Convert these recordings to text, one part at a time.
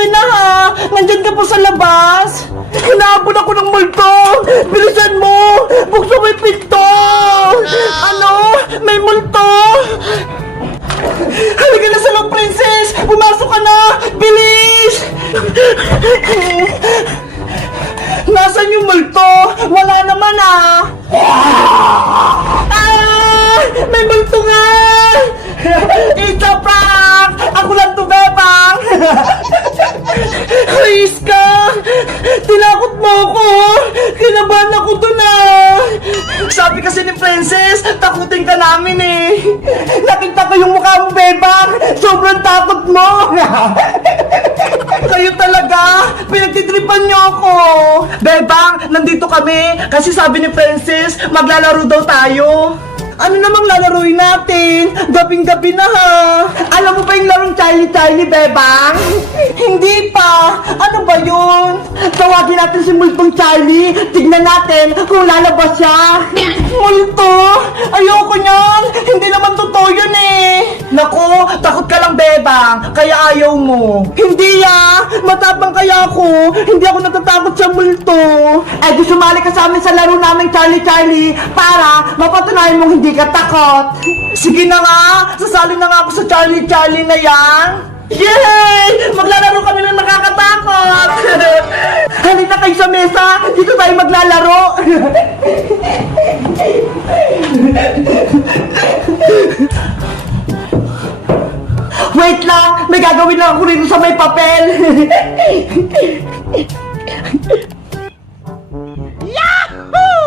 gabi na ha! Nandyan ka po sa labas! Hinahabol ako ng multo! Bilisan mo! Buksan mo yung pinto! Ano? May multo! Halika na sa loob, princess! Pumasok ka na! Bilis! Nasaan yung multo? Wala naman ah! Ah! May multo nga! It's a prank! Ako lang to, Bebang! Ayos ka! Tinakot mo ako! Kinabahan ako dun ah! Sabi kasi ni Princess, takutin ka namin eh! Nakita ko yung mukha mo, Bebang! Sobrang takot mo! Kayo talaga! Pinagtitripan niyo ako! Bebang, nandito kami kasi sabi ni Princess, maglalaro daw tayo! Ano namang lalaroin natin? Gabing-gabi na ha! Alam mo ba yung larong Charlie, Bebang? Hindi pa! Ano ba yun? Tawagin natin si Multong Charlie. Tignan natin kung lalabas siya. Multo? Ayoko niyan! Hindi naman totoo yun eh! Naku, takot ka lang, Bebang. Kaya ayaw mo. Hindi ah! Matapang kaya ako. Hindi ako natatakot sa multo. Eh di sumali ka sa amin sa laro namin Charlie para mapatunayan mong hindi ka takot. Sige na nga! Sasali na nga ako sa Charlie na yan! Yay! Maglalaro kami ng nakakatakot! Halika kayo sa mesa! Dito tayo maglalaro! Wait lang! May gagawin lang ako rito sa may papel! Yahoo!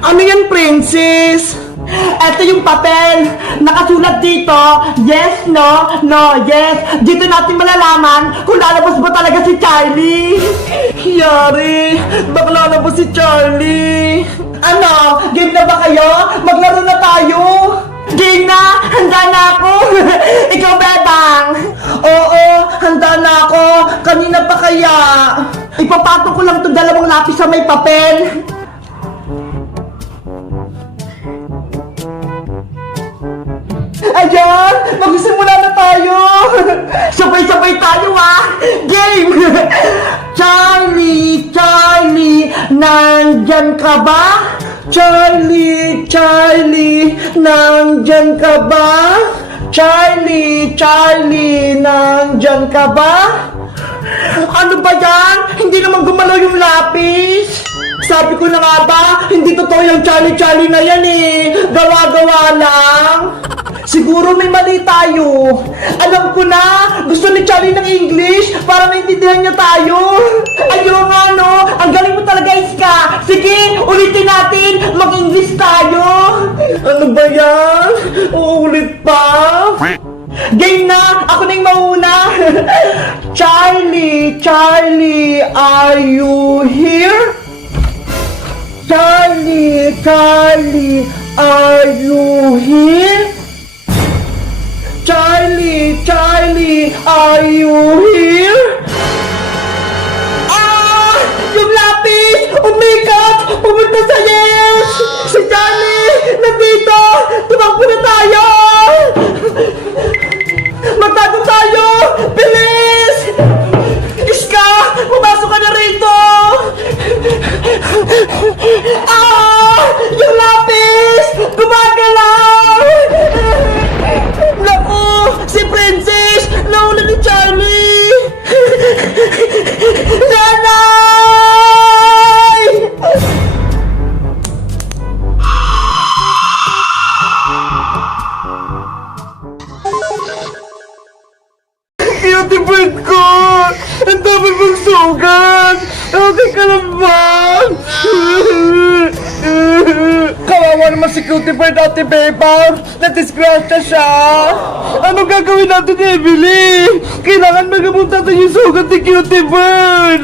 Ano yan, Princess? Ito yung papel. Nakasulat dito, yes, no, no, yes. Dito natin malalaman kung lalabas ba talaga si Charlie. Yari, baka lalabas si Charlie. Ano, game na ba kayo? Maglaro na tayo. Game na! Handa na ako! Ikaw, Bebang! Oo, handa na ako! Kanina pa kaya! Ipapatong ko lang itong dalawang lapis sa may papel! Ayan! Magsisimula na tayo! Sabay-sabay tayo ah! Game! Charlie, nandyan ka ba? Charlie, nandyan ka ba? Charlie, nandyan ka ba? Ano ba yan? Hindi naman gumalaw yung lapis! Sabi ko na nga ba, hindi totoo yung Charlie na yan eh! Gawa-gawa lang! Siguro may mali tayo. Alam ko na, gusto ni Charlie ng English para maintindihan niya tayo. Ayun nga no, ang galing mo talaga, Iska. Sige, ulitin natin, mag-English tayo. Ano ba yan? Uulit pa? Game na, ako na yung mauna. Charlie, are you here? Charlie, are you here? Charlie, are you here? Ah! Yung lapis! Oh my God! Pumunta sa yes! Si Charlie! Nandito! Tumakbo na tayo! Magtago tayo! Bilis! Iska! Pumasok ka na rito! Ah! Yung lapis! Gumagalaw! Naku! Si Princess! Naula ni Charlie! Nanay! Cutie bird ko! Ang dami mong sugat! Okay ka lang ba? Kawawa naman si Cutie Bird, Ate Bebang! Na-disgrasya siya! Ano gagawin natin, Emily? Kailangan magamunta natin yung sugat ni Cutie Bird!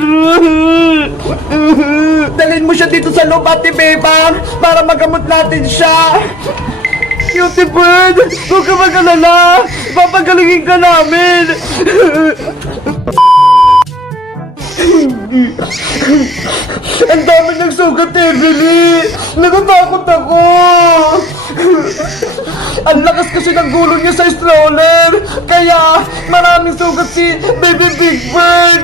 Dalhin mo siya dito sa loob, Ate Bebang, para magamot natin siya! Cutie Bird! Huwag ka mag-alala! Papagalingin ka namin! Ang dami ng sugat, Emily! Natatakot ako! Ang lakas kasi ng gulong niya sa stroller! Kaya maraming sugat si Baby Big Bird!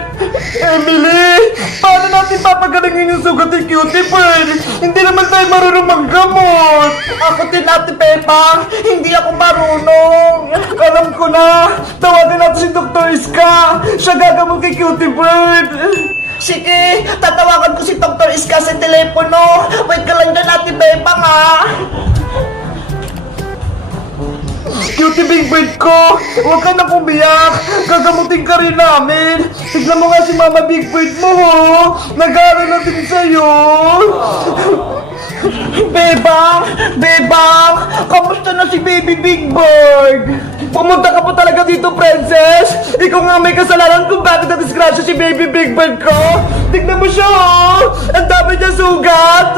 Emily! Paano natin papagalingin yung sugat ni Cutie Bird? Hindi naman tayo marunong maggamot! Ako din, Ate Pepa! Hindi ako marunong! Alam ko na! Tawagan natin si Dr. Iska! Siya gagamot kay Cutie Bird! Sige, tatawagan ko si Dr. Iska sa telepono. Wait ka lang dyan, Ate Pepa, nga. Cutie Big Bird ko, huwag ka na umiyak. Gagamutin ka rin namin. Tignan mo nga si Mama Big Bird mo, ho. Nag-aaral na din sa'yo. Bebang! Bebang! Kamusta na si Baby Big Bird? Pumunta ka pa talaga dito, Princess! Ikaw nga may kasalanan kung bakit na-disgrasya si Baby Big Bird ko! Tignan mo siya, oh! Ang dami niya sugat!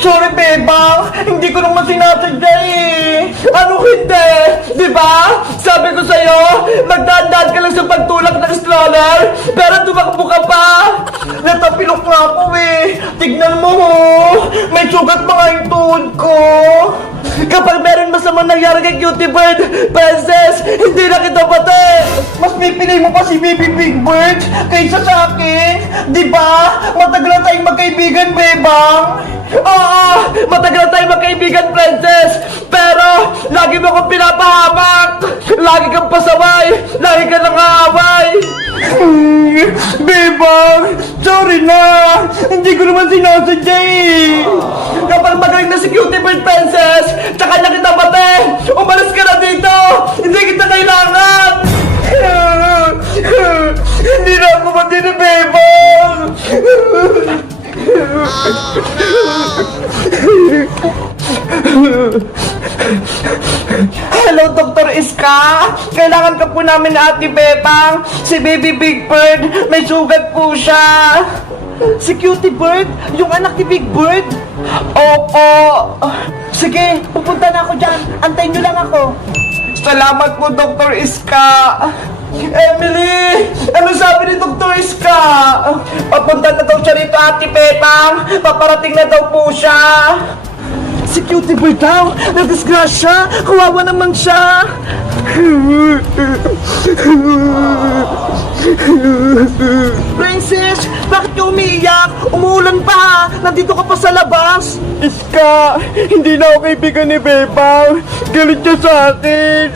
Sorry, Bebang! Hindi ko naman sinasadya, eh! Ano hindi? Diba? Sabi ko sa'yo, magdaan-daan ka lang sa pagtulak ng stroller, pero tumakbo ka pa! Natapilok nga ako, eh! Tignan mo, oh! May sugat mga yung tuhod ko! Kapag meron masamang nangyari kay Cutie Bird, Princess, hindi na kita pati! Mas pipili mo pa si Baby Big Bird kaysa sa akin! Diba? Matagal na tayong magkaibigan, Bebang! Oo! Matagal na tayong magkaibigan, Princess! Pero, lagi mo akong pinapahamak! Lagi kang pasaway! Lagi ka nangaaway! Bebang! Sorry na! Hindi ko naman sinasadya, eh! Kapag magaling na si Cutie Bird, Princess, tsaka na kita pati! Umalis ka na dito! Hindi kita kailangan! Hindi na ako pati ni Bebang! Hello, Dr. Iska! Kailangan ka po namin na Ate Bebang! Si Baby Big Bird, may sugat po siya! Si Cutie Bird? Yung anak ni Big Bird? Opo! Sige, pupunta na ako dyan. Antayin niyo lang ako. Salamat po, Dr. Iska! Emily! Ano sabi ni Dr. Iska? Papunta na daw siya rito, Ate Bebang! Paparating na daw po siya! Si Cutie Bird daw! Nadisgrasya! Kawawa naman siya! Princess! Bakit ka umiiyak? Umuulan pa! Nandito ka pa sa labas! Iska! Hindi na ako kaibigan ni Bebang! Galit siya sa akin!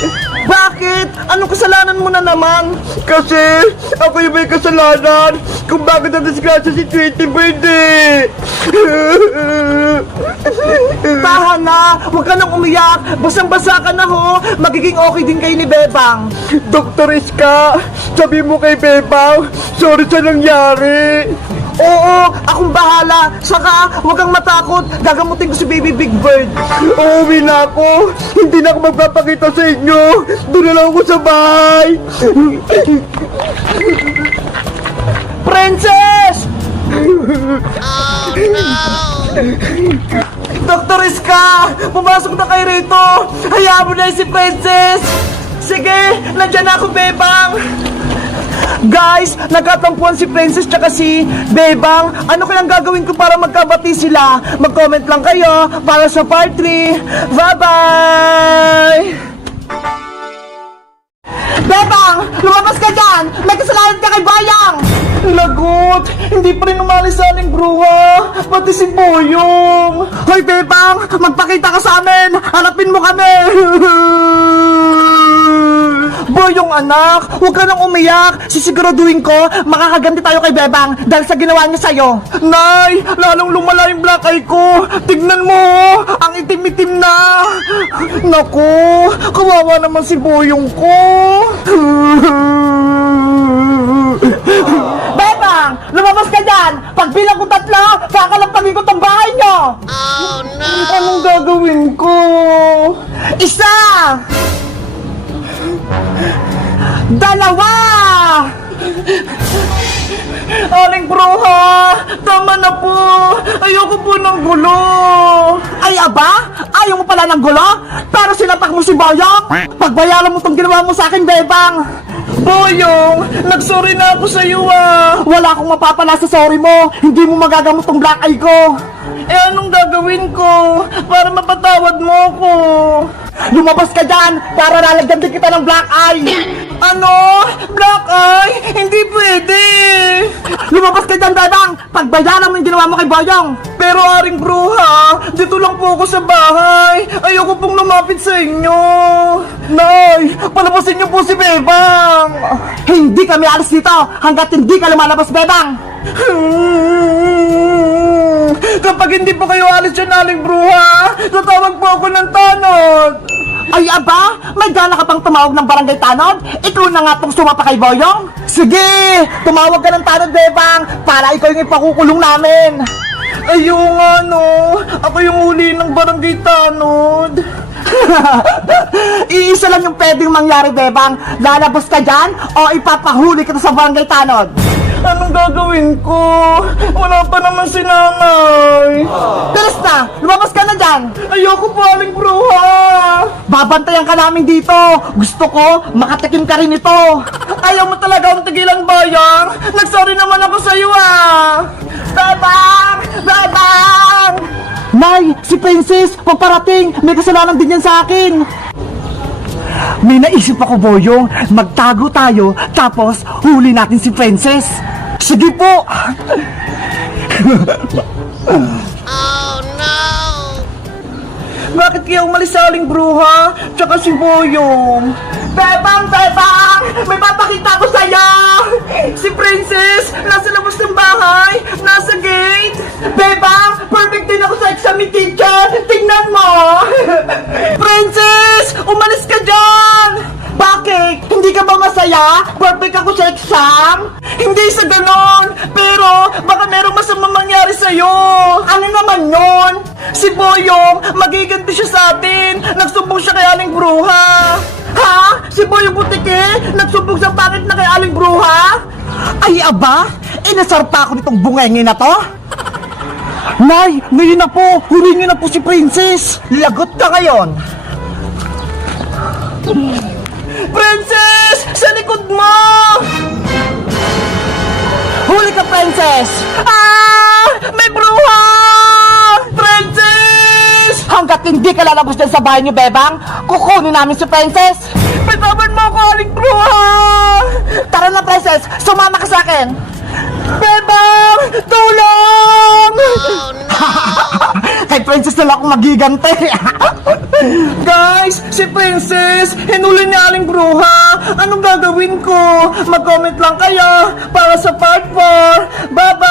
Bakit? Anong kasalanan mo na naman? Kasi ako yung may kasalanan kung bakit na-disgrasya si Cutie Bird, eh! Tahan na! Huwag ka nang umiyak! Basang-basa ka na, ho! Magiging okay din kayo ni Bebang! Dr. Iska! Sabi mo kay Bebang, sorry sa nangyari! Oo! Akong bahala! Saka, huwag kang matakot! Gagamutin ko si Baby Big Bird! Uuwi na ako! Hindi na ako magpapakita sa inyo! Doon na lang ako sa bahay! Princess! Oh, no! Dr. Iska! Pumasok na kayo rito! Hayaan mo na si Princess! Sige! Nandiyan na ako, Bebang! Guys, nagkatampuan si Princess tsaka si Bebang. Ano kayang gagawin ko para magkabati sila? Mag-comment lang kayo para sa part 3. Bye-bye! Bebang! Lumabas ka dyan! May kasalanan ka kay Bayang! Lagot! Hindi pa rin umalis sa aling bruha! Pati si Boyong! Hoy, Bebang! Magpakita ka sa amin! Hanapin mo kami! Boyong anak! Huwag ka nang umiyak! Sisiguraduhin ko, makakaganti tayo kay Bebang dahil sa ginawa niya sa'yo! Nay! Lalong lumala yung black eye ko! Tignan mo! Ang itim-itim na! Naku! Kawawa naman si Boyong ko! Bebang! Lumabas ka dyan! Pagbilang ko 3, kakalampagin ko tong bahay nyo! Oh no! Anong gagawin ko? 1! 2! Aling bruha! Tama na po! Ayoko po ng gulo! Ay aba? Ayaw mo pala ng gulo? Pero sinapak mo si Boyong? Pagbayaran mo tong ginawa mo sa akin, Bebang! Boyong, nagsorry na ako sa iyo ah. Wala akong mapapala sa sorry mo. Hindi mo magagamot tong black eye ko. Eh anong gagawin ko para mapatawad mo ako? Lumabas ka dyan para lalagyan din kita ng black eye. Ano? Black eye? Hindi pwede. Lumabas ka dyan, Bebang. Pagbayaran mo yung ginawa mo kay Boyong. Pero aring bruha, dito lang po ako sa bahay. Ayoko pong lumapit sa inyo. Nay, palabasin niyo po si Bebang. Hindi kami alis dito hanggat hindi ka lumalabas, Bebang. Kapag hindi po kayo alis dyan, aling bruha, tatawag po ako ng tanod. Ay aba, may gana ka pang tumawag ng barangay tanod? Ikaw na nga tong sumapa kay Boyong? Sige, tumawag ka ng tanod, Bebang, para ikaw yung ipakukulong namin. Ayaw nga no, ako yung huli ng barangay tanod. Iisa lang yung pwedeng mangyari, Bebang. Lalabas ka dyan o ipapahuli kita sa barangay tanod. Anong gagawin ko? Wala pa naman si nanay. Bilis na! Lumabas ka na dyan! Ayoko po, aling bruha! Babantayan ka namin dito! Gusto ko, makatikim ka rin ito! Ayaw mo talaga ang tigilan, Bayang? Nagsorry naman ako sa'yo ah! Bebang! Bebang! Nay, si Princess, pagparating, may kasalanan din yan sa akin! May naisip ako, Boyong, magtago tayo, tapos huli natin si Princess. Sige po! Oh no! Bakit kaya umalis sa aling bruha, tsaka si Boyong? Bebang! Bebang! May papakita ko sa'yo! Si Princess, nasa labas ng bahay, nasa gate! Bebang! Perfect din ako sa exam ni teacher! Tingnan mo! Princess! Umalis ka dyan! Bakit? Hindi ka ba masaya? Perfect ako sa exam? Hindi sa ganon! Pero baka merong masamang mangyari sa'yo! Ano naman yon? Si Boyong, magiganti siya sa atin! Nagsumbong siya kay Aling Bruha! Ha? Si Boyong Butike? Nagsumbong sa pangit na kay Aling Bruha? Ay aba! Inasar pa ako nitong bungenge na to? Nay, ngayon na po! Huli niyo na po si Princess! Lagot ka ngayon! Princess! Sa likod mo! Huli ka, Princess! Ah! May bruha! Princess! Hanggat hindi ka lalabas dyan sa bahay niyo, Bebang, kukunin namin si Princess! Bitawan mo ako, aling bruha! Tara na, Princess! Sumama ka sa akin! Bebang! Tulong! Oh no! Kay Princess na lang akong magigante. Guys, si Princess, hinuli niya Aling Bruha. Anong gagawin ko? Mag-comment lang kayo para sa part 4. Bye-bye!